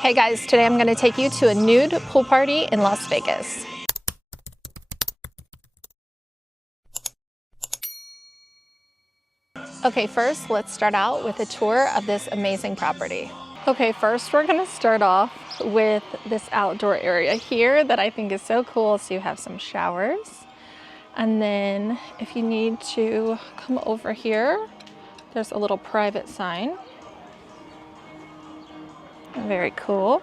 Hey guys, today I'm going to take you to a nude pool party in Las Vegas. Okay, first let's start out with a tour of this amazing property. Okay, first we're going to start off with this outdoor area here that I think is so cool. So you have some showers, and then if you need to come over here, there's a little private sign. Very cool.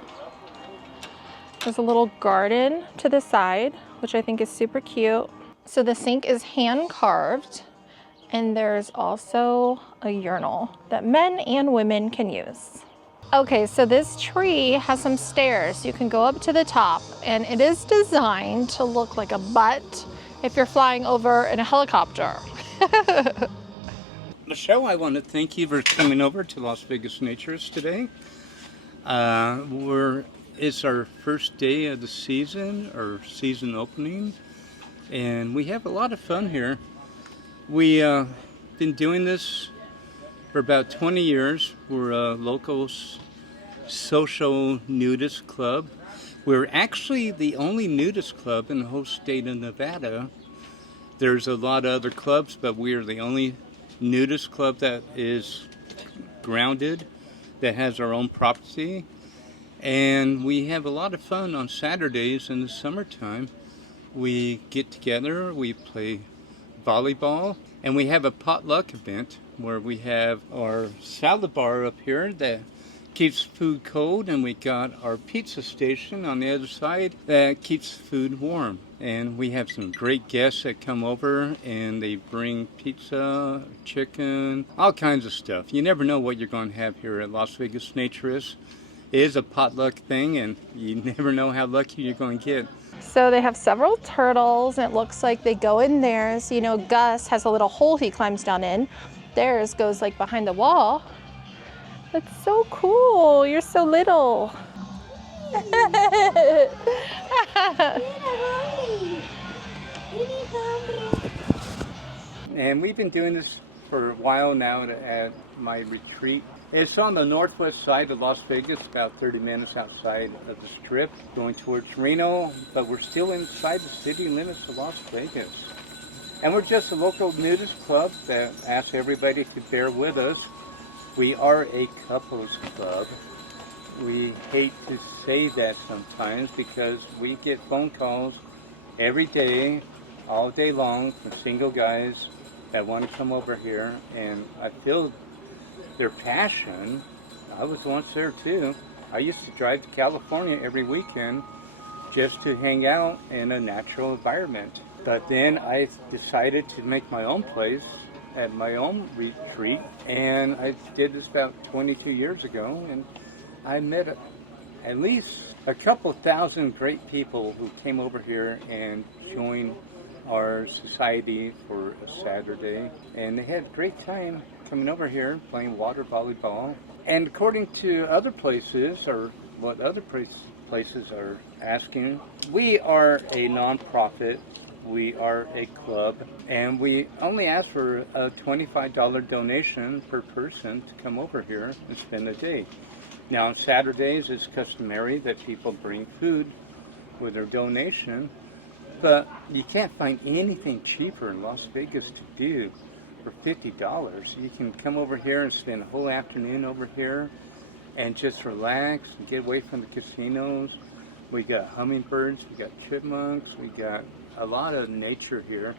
There's a little garden to the side, which I think is super cute. So the sink is hand carved, and there's also a urinal that men and women can use. Okay, so this tree has some stairs. You can go up to the top, and it is designed to look like a butt if you're flying over in a helicopter. Michelle, I want to thank you for coming over to Las Vegas Naturists today. It's our first day of the season, our season opening, and we have a lot of fun here. We've been doing this for about 20 years. We're a local social nudist club. We're actually the only nudist club in the whole state of Nevada. There's a lot of other clubs, but we are the only nudist club that is grounded, that has our own property. And we have a lot of fun on Saturdays in the summertime. We get together, we play volleyball, and we have a potluck event where we have our salad bar up here that keeps food cold, and we got our pizza station on the other side that keeps food warm. And we have some great guests that come over, and they bring pizza, chicken, all kinds of stuff. You never know what you're going to have here at Las Vegas Naturists. It is a potluck thing, and you never know how lucky you're going to get. So they have several turtles, and it looks like they go in there. So, you know, Gus has a little hole he climbs down in. Theirs goes like behind the wall. That's so cool. You're so little. And we've been doing this for a while now at my retreat. It's on the northwest side of Las Vegas, about 30 minutes outside of the Strip, going towards Rhino, but we're still inside the city limits of Las Vegas. And we're just a local nudist club that asks everybody to bear with us. We are a couples club. We hate to say that sometimes because we get phone calls every day, all day long, from single guys that want to come over here, and I feel their passion. I was once there too. I used to drive to California every weekend just to hang out in a natural environment. But then I decided to make my own place at my own retreat, and I did this about 22 years ago, and I met at least a couple thousand great people who came over here and joined our society for a Saturday, and they had a great time coming over here playing water volleyball. And according to other places, or what other places are asking, we are a non-profit, we are a club, and we only ask for a $25 donation per person to come over here and spend a day. Now on Saturdays it's customary that people bring food with their donation, but you can't find anything cheaper in Las Vegas to do for $50. You can come over here and spend a whole afternoon over here and just relax and get away from the casinos. We got hummingbirds, we got chipmunks, we got a lot of nature here.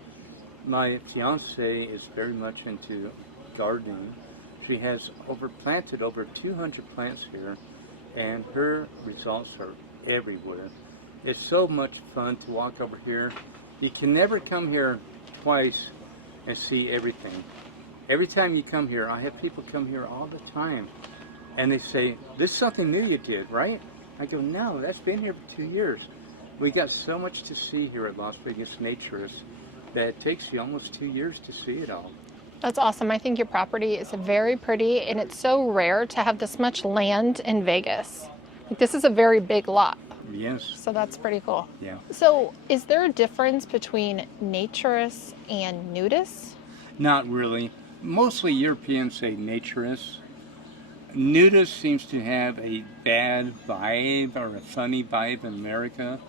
My fiance is very much into gardening. She has planted over 200 plants here, and her results are everywhere. It's so much fun to walk over here. You can never come here twice and see everything. Every time you come here, I have people come here all the time, and they say, "This is something new you did, right?" I go, "No, that's been here for 2 years." We got so much to see here at Las Vegas Naturists that it takes you almost 2 years to see it all. That's awesome. I think your property is very pretty, and it's so rare to have this much land in Vegas. Like, this is a very big lot. Yes. So that's pretty cool. Yeah. So is there a difference between naturists and nudists? Not really. Mostly Europeans say naturists, Nudist seems to have a bad vibe or a funny vibe in America.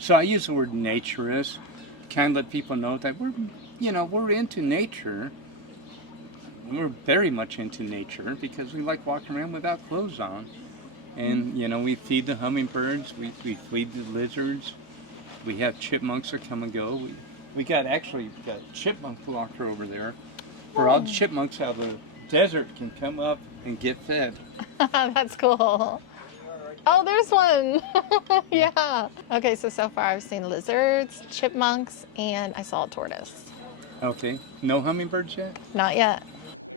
So I use the word naturist, kind of let people know that we're into nature. We're very much into nature because we like walking around without clothes on. And, we feed the hummingbirds, we feed the lizards, we have chipmunks that come and go. We got chipmunk blocker over there where all the chipmunks out of the desert can come up and get fed. That's cool. Oh, there's one. Yeah. Okay, so far I've seen lizards, chipmunks, and I saw a tortoise. Okay. No hummingbirds yet? Not yet.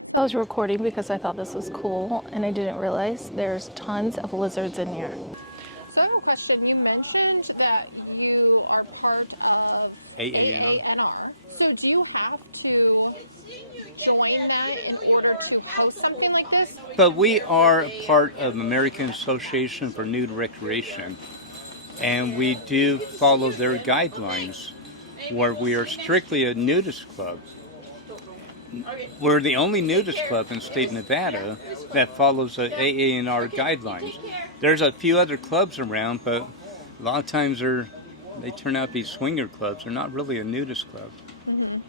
So I was recording because I thought this was cool, and I didn't realize there's tons of lizards in here. So I have a question. You mentioned that you are part of AANR. So do you have to join that in order to host something like this? But we are part of American Association for Nude Recreation, and we do follow their guidelines, where we are strictly a nudist club. We're the only nudist club in state Nevada that follows the AANR guidelines. There's a few other clubs around, but a lot of times they turn out to be swinger clubs. They're not really a nudist club.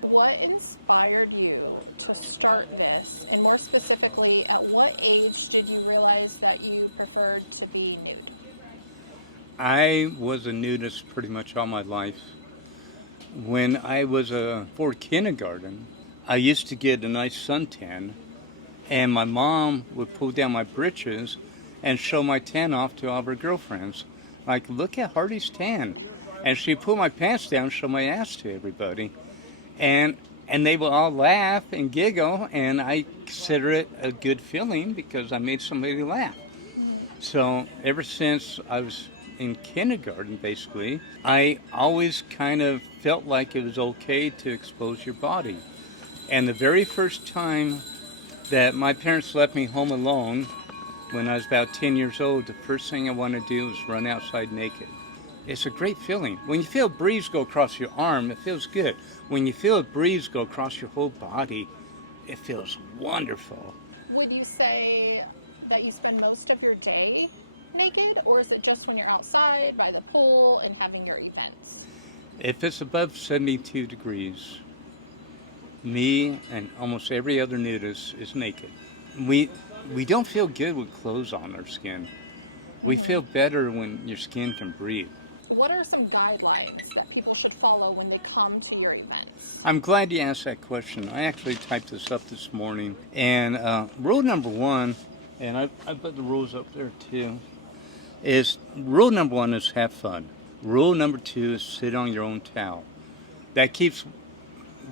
What inspired you to start this? And more specifically, at what age did you realize that you preferred to be nude? I was a nudist pretty much all my life. When I was for kindergarten, I used to get a nice suntan, and my mom would pull down my britches and show my tan off to all of her girlfriends. Like, look at Hardy's tan. And she'd pull my pants down and show my ass to everybody. And they would all laugh and giggle, and I consider it a good feeling because I made somebody laugh. So ever since I was in kindergarten, basically, I always kind of felt like it was okay to expose your body. And the very first time that my parents left me home alone, when I was about 10 years old, the first thing I wanted to do was run outside naked. It's a great feeling. When you feel a breeze go across your arm, it feels good. When you feel a breeze go across your whole body, it feels wonderful. Would you say that you spend most of your day naked, or is it just when you're outside by the pool and having your events? If it's above 72 degrees, me and almost every other nudist is naked. We don't feel good with clothes on our skin. We feel better when your skin can breathe. What are some guidelines that people should follow when they come to your events? I'm glad you asked that question. I actually typed this up this morning. And rule number one, and I put the rules up there too, rule number one is have fun. Rule number two is sit on your own towel. That keeps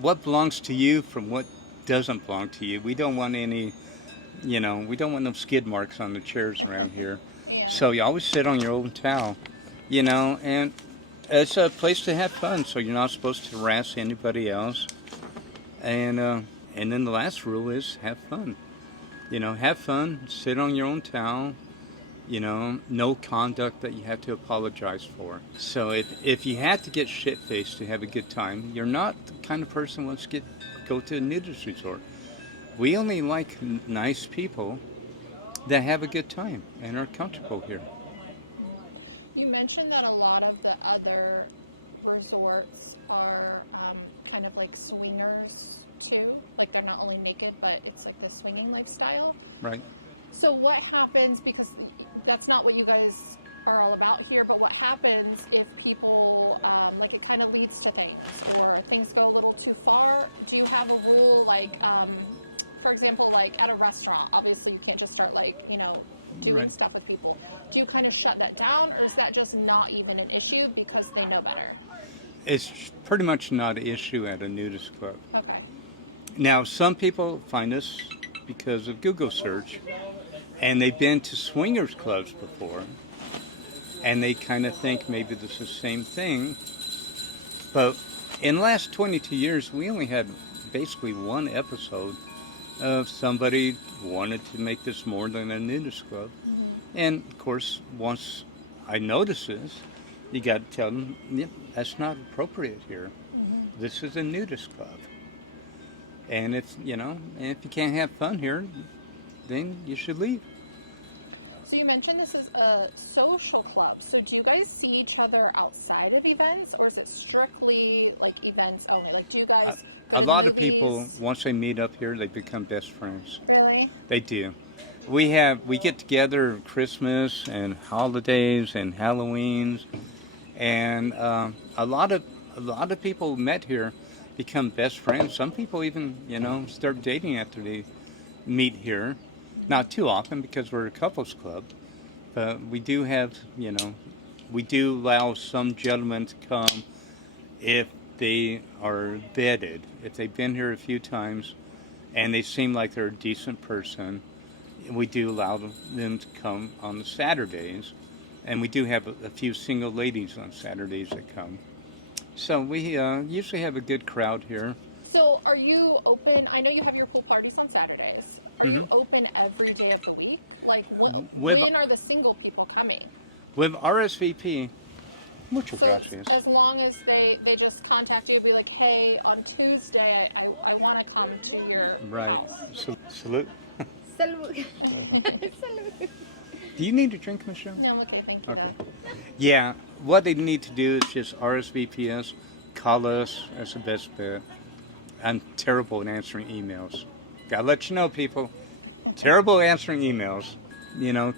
what belongs to you from what doesn't belong to you. We don't want any, we don't want no skid marks on the chairs around here. Yeah. So you always sit on your own towel, and it's a place to have fun, so you're not supposed to harass anybody else. And then the last rule is have fun. Have fun, sit on your own towel, no conduct that you have to apologize for. So if you have to get shit-faced to have a good time, you're not the kind of person who wants to go to a nudist resort. We only like nice people that have a good time and are comfortable here. You mentioned that a lot of the other resorts are kind of like swingers too. Like they're not only naked, but it's like the swinging lifestyle. Right. So what happens, because that's not what you guys are all about here, but what happens if people, like it kind of leads to things or things go a little too far? Do you have a rule like, for example, like at a restaurant, obviously you can't just start like, doing stuff with people. Do you kind of shut that down, or is that just not even an issue because they know better? It's pretty much not an issue at a nudist club. Okay. Now, some people find us because of Google search, and they've been to swingers clubs before, and they kind of think maybe this is the same thing. But in the last 22 years, we only had basically one episode of somebody wanted to make this more than a nudist club. And of course, once I notice this, you got to tell them, yep, that's not appropriate here. This is a nudist club. And if you can't have fun here, then you should leave. So you mentioned this is a social club. So do you guys see each other outside of events, or is it strictly like events only? Like, do you guys go to the movies? A lot of people, once they meet up here, they become best friends. Really? They do. We get together at Christmas and holidays and Halloweens, and a lot of people met here become best friends. Some people even, start dating after they meet here. Mm-hmm. Not too often because we're a couples club, but we do have, we do allow some gentlemen to come if they are vetted, if they've been here a few times and they seem like they're a decent person. We do allow them to come on Saturdays, and we do have a few single ladies on Saturdays that come. So we usually have a good crowd here. So are you open? I know you have your pool parties on Saturdays. Are you open every day of the week? Like when are the single people coming? With RSVP. So as long as they just contact you, be like, hey, on Tuesday, I want to come to your house. Salute. Salud. Do you need a drink, Michelle? No, I'm okay. Thank you, though. Yeah, what they need to do is just RSVP us, call us. That's the best bet. I'm terrible at answering emails. Gotta let you know, people. Terrible answering emails.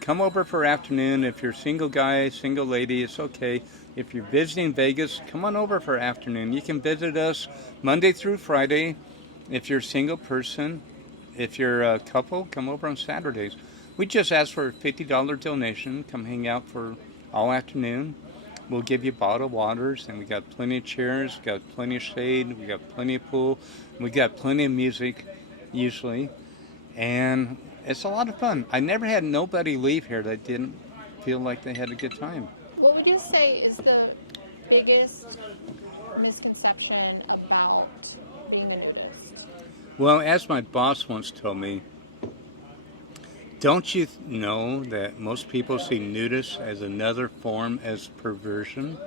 Come over for afternoon. If you're a single guy, single lady, it's okay. If you're visiting Vegas, come on over for afternoon. You can visit us Monday through Friday. If you're a single person, if you're a couple, come over on Saturdays. We just ask for a $50 donation. Come hang out for all afternoon. We'll give you bottled waters, and we got plenty of chairs, we got plenty of shade, we got plenty of pool, we got plenty of music, usually, and it's a lot of fun. I never had nobody leave here that didn't feel like they had a good time. What would you say is the biggest misconception about being a nudist? Well, as my boss once told me, don't you know that most people see nudists as another form as perversion?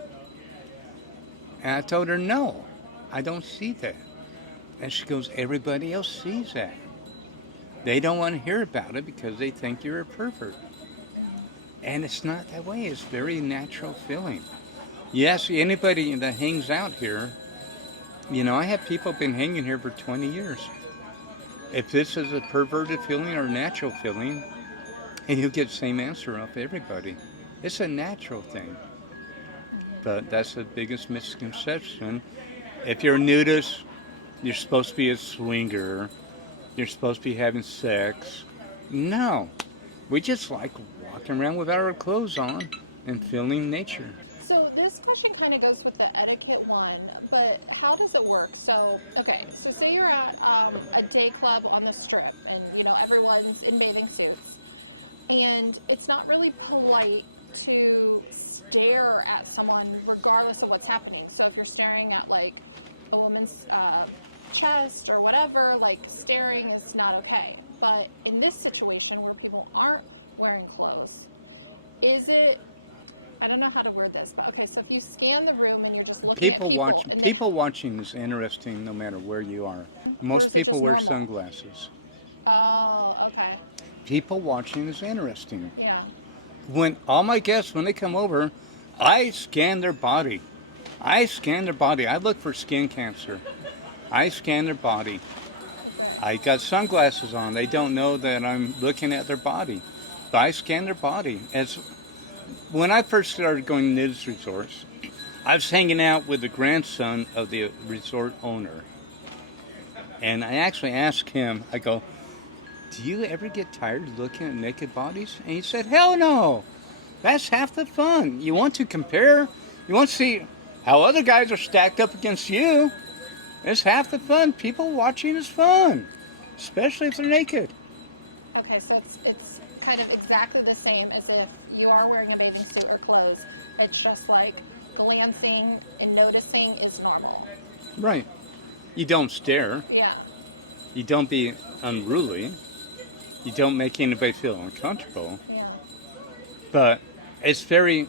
And I told her, no, I don't see that. And she goes, everybody else sees that. They don't want to hear about it because they think you're a pervert. Mm-hmm. And it's not that way. It's very natural feeling. Yes, anybody that hangs out here, I have people been hanging here for 20 years. If this is a perverted feeling or natural feeling, and you get the same answer off everybody. It's a natural thing. Mm-hmm. But that's the biggest misconception. If you're a nudist, you're supposed to be a swinger. You're supposed to be having sex. No. We just like walking around without our clothes on and feeling nature. So this question kind of goes with the etiquette one, but how does it work? So say you're at a day club on the Strip and, everyone's in bathing suits, and it's not really polite to stare at someone regardless of what's happening. So if you're staring at like a woman's chest or whatever, like staring is not okay. But in this situation where people aren't wearing clothes, is it, I don't know how to word this, but okay, so if you scan the room and you're just looking at people and people watching is interesting no matter where you are. Most or is it just people wear normal? Sunglasses. Oh, okay. People watching is interesting. Yeah. When all my guests, when they come over, I scan their body. I look for skin cancer. I scan their body. Okay. I got sunglasses on. They don't know that I'm looking at their body. But I scan their body. When I first started going to nudist resorts, I was hanging out with the grandson of the resort owner. And I actually asked him, I go, do you ever get tired of looking at naked bodies? And he said, hell no. That's half the fun. You want to compare? You want to see how other guys are stacked up against you? It's half the fun. People watching is fun, especially if they're naked. Okay, so it's kind of exactly the same as if you are wearing a bathing suit or clothes. It's just like glancing and noticing is normal. Right. You don't stare. Yeah. You don't be unruly. You don't make anybody feel uncomfortable. Yeah. But it's very,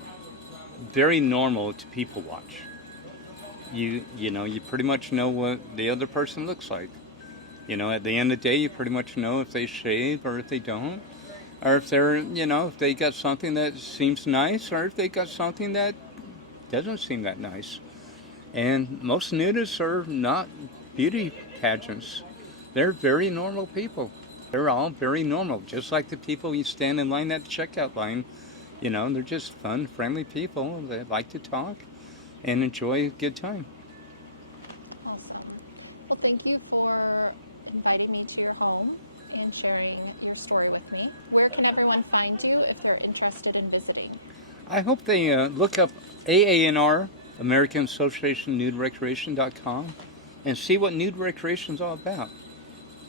very normal to people watch. You pretty much know what the other person looks like. You know, at the end of the day, you pretty much know if they shave or if they don't, or if they're, you know, if they got something that seems nice, or if they got something that doesn't seem that nice. And most nudists are not beauty pageants. They're very normal people. They're all very normal, just like the people you stand in line at the checkout line. You know, they're just fun, friendly people that like to talk and enjoy a good time. Awesome. Well, thank you for inviting me to your home and sharing your story with me. Where can everyone find you if they're interested in visiting? I hope they look up AANR, American Association Nude Recreation.com, and see what nude recreation is all about.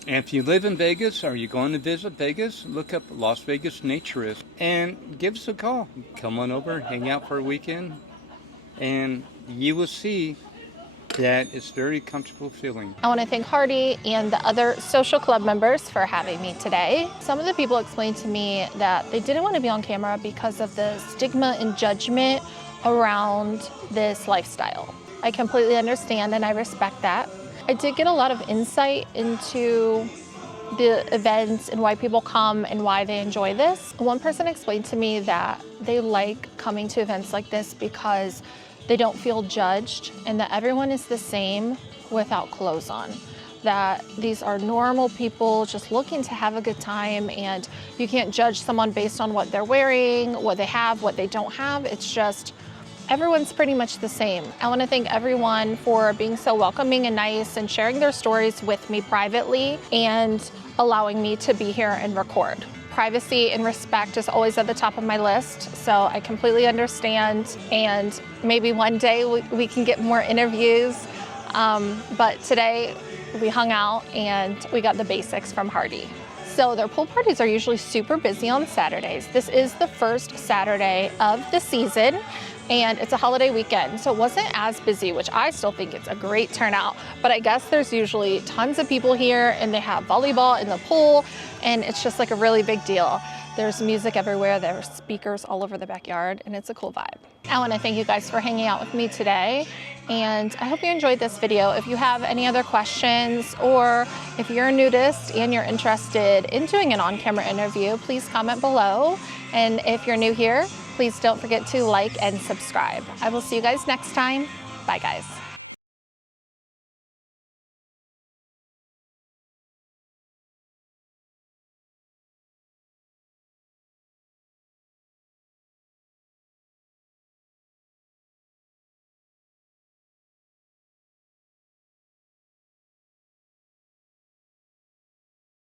And if you live in Vegas or you're going to visit Vegas, look up Las Vegas Naturists and give us a call. Come on over, hang out for a weekend, and you will see that it's very comfortable feeling. I want to thank Hardy and the other social club members for having me today. Some of the people explained to me that they didn't want to be on camera because of the stigma and judgment around this lifestyle. I completely understand and I respect that. I did get a lot of insight into the events and why people come and why they enjoy this. One person explained to me that they like coming to events like this because they don't feel judged and that everyone is the same without clothes on. That these are normal people just looking to have a good time, and you can't judge someone based on what they're wearing, what they have, what they don't have. It's just everyone's pretty much the same. I want to thank everyone for being so welcoming and nice and sharing their stories with me privately and allowing me to be here and record. Privacy and respect is always at the top of my list, so I completely understand, and maybe one day we can get more interviews, but today we hung out and we got the basics from Hardy. So their pool parties are usually super busy on Saturdays. This is the first Saturday of the season, and it's a holiday weekend, so it wasn't as busy, which I still think it's a great turnout, but I guess there's usually tons of people here and they have volleyball in the pool, and it's just like a really big deal. There's music everywhere, there's speakers all over the backyard, and it's a cool vibe. I want to thank you guys for hanging out with me today, and I hope you enjoyed this video. If you have any other questions, or if you're a nudist and you're interested in doing an on-camera interview, please comment below. And if you're new here, please don't forget to like and subscribe. I will see you guys next time. Bye, guys.